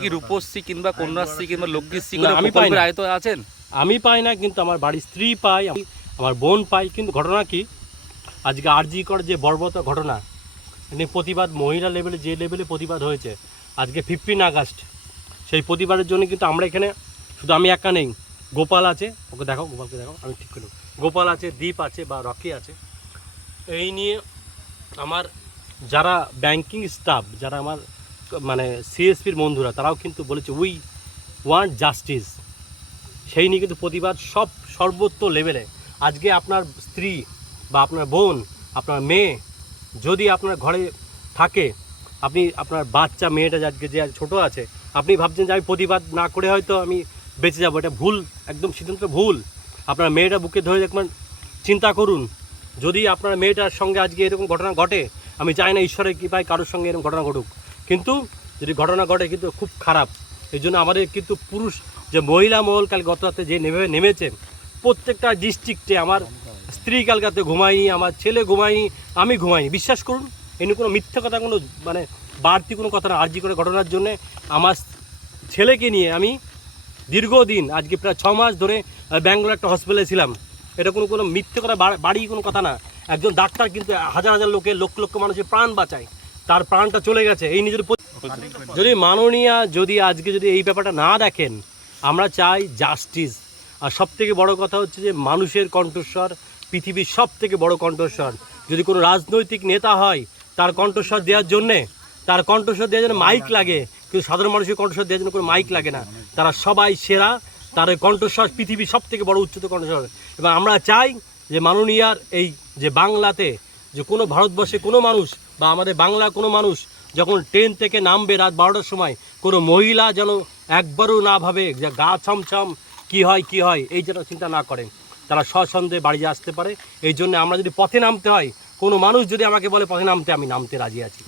কি রূপশ্রী কিংবা কন্যাশ্রী কিংবা লক্ষ্মীশ্রী আমি পাই না। আয়তায় আছেন? আমি পাই না কিন্তু আমার বাড়ির স্ত্রী পাই আমি- আমার বোন পাই কিন্তু ঘটনা কি? আজকে আরজি কর যে বর্বত ঘটনা মানে প্রতিবাদ মহিলা লেভেলে যে লেভেলে প্রতিবাদ হয়েছে আজকে ফিফটিন আগস্ট। সেই প্রতিবাদের জন্য কিন্তু আমরা এখানে শুধু আমি একা নেই গোপাল আছে ওকে দেখো গোপালকে দেখো আমি ঠিক করলাম। গোপাল আছে দ্বীপ আছে বা রকি আছে। এই নিয়ে আমার যারা ব্যাংকিং স্টাফ যারা আমার মানে সিএসপির বন্ধুরা, তারাও কিন্তু বলেছে উই ওয়ান্ট জাস্টিস সেই নিয়ে কিন্তু প্রতিবাদ সব সর্বোচ্চ লেভেলে আজকে আপনার স্ত্রী বা আপনার বোন, আপনার মেয়ে যদি আপনার ঘরে থাকে, আপনি আপনার বাচ্চা মেয়েটা আজকে যে ছোট আছে, আপনি ভাবছেন যে আমি প্রতিবাদ না করে হয়তো আমি বেঁচে যাব, এটা ভুল, একদম সিদ্ধান্ত ভুল। আপনার মেয়েটা বুকে ধরে দেখবেন, চিন্তা করুন, যদি আপনার মেয়েটার সঙ্গে আজকে এরকম ঘটনা ঘটে, আমি চাই না ঈশ্বরের কৃপায় কারোর সঙ্গে এরকম ঘটনা ঘটুক। কিন্তু যদি ঘটনা ঘটে কিন্তু খুব খারাপ। এই জন্য আমাদের কিন্তু পুরুষ, যে মহিলা মহল কাল গত রাতে যে নেমে, নেমেছে, প্রত্যেকটা ডিস্ট্রিক্টে আমার স্ত্রী কাল রাতে ঘুমায়নি, আমার ছেলে ঘুমায়নি, আমি ঘুমাইনি। বিশ্বাস করুন এমনি কোনো মিথ্যা কথা, কোনো মানে বাড়তি কোনো কথা না। আর্জি করে ঘটনার জন্যে আমার ছেলেকে নিয়ে আমি দীর্ঘদিন, আজকে প্রায় ছ মাস ধরে ব্যাঙ্গালোর একটা হসপিটালে ছিলাম। এটা কোনো কোনো মিথ্যে কথা বাড়ি কোনো কথা না। একজন ডাক্তার কিন্তু হাজার হাজার লোকের, লক্ষ লক্ষ মানুষের প্রাণ বাঁচায়। তার প্রাণটা চলে গেছে, এই নিজের যদি মাননীয়া যদি আজকে যদি এই ব্যাপারটা না দেখেন, আমরা চাই জাস্টিস আর সব থেকে বড় কথা হচ্ছে যে মানুষের কণ্ঠস্বর, পৃথিবীর সব থেকে বড় কণ্ঠস্বর। যদি কোনো রাজনৈতিক নেতা হয়, তার কণ্ঠস্বর দেওয়ার জন্যে, তার কণ্ঠস্বর দেওয়ার জন্য মাইক লাগে, কিন্তু সাধারণ মানুষের কণ্ঠস্বর দেওয়ার জন্য কোনো মাইক লাগে না। তারা সবাই সেরা, তার কণ্ঠস্বর পৃথিবীর সব থেকে বড় উচ্চত কণ্ঠস্বর। এবং আমরা চাই যে মাননীয়ার এই যে বাংলাতে যে কোনো ভারতবর্ষে কোনো মানুষ বা আমাদের বাংলা কোনো মানুষ যখন ট্রেন থেকে নামবে রাত বারোটার সময়, কোনো মহিলা যেন একবারও না ভাবে যে গা ছমছম, কি হয় কি হয়, এই যেন চিন্তা না করেন। তারা সসন্দেহে বাড়ি আসতে পারে। এই জন্য আমরা যদি পথে নামতে হয়, কোনো মানুষ যদি আমাকে বলে পথে নামতে, আমি নামতে রাজি আছি।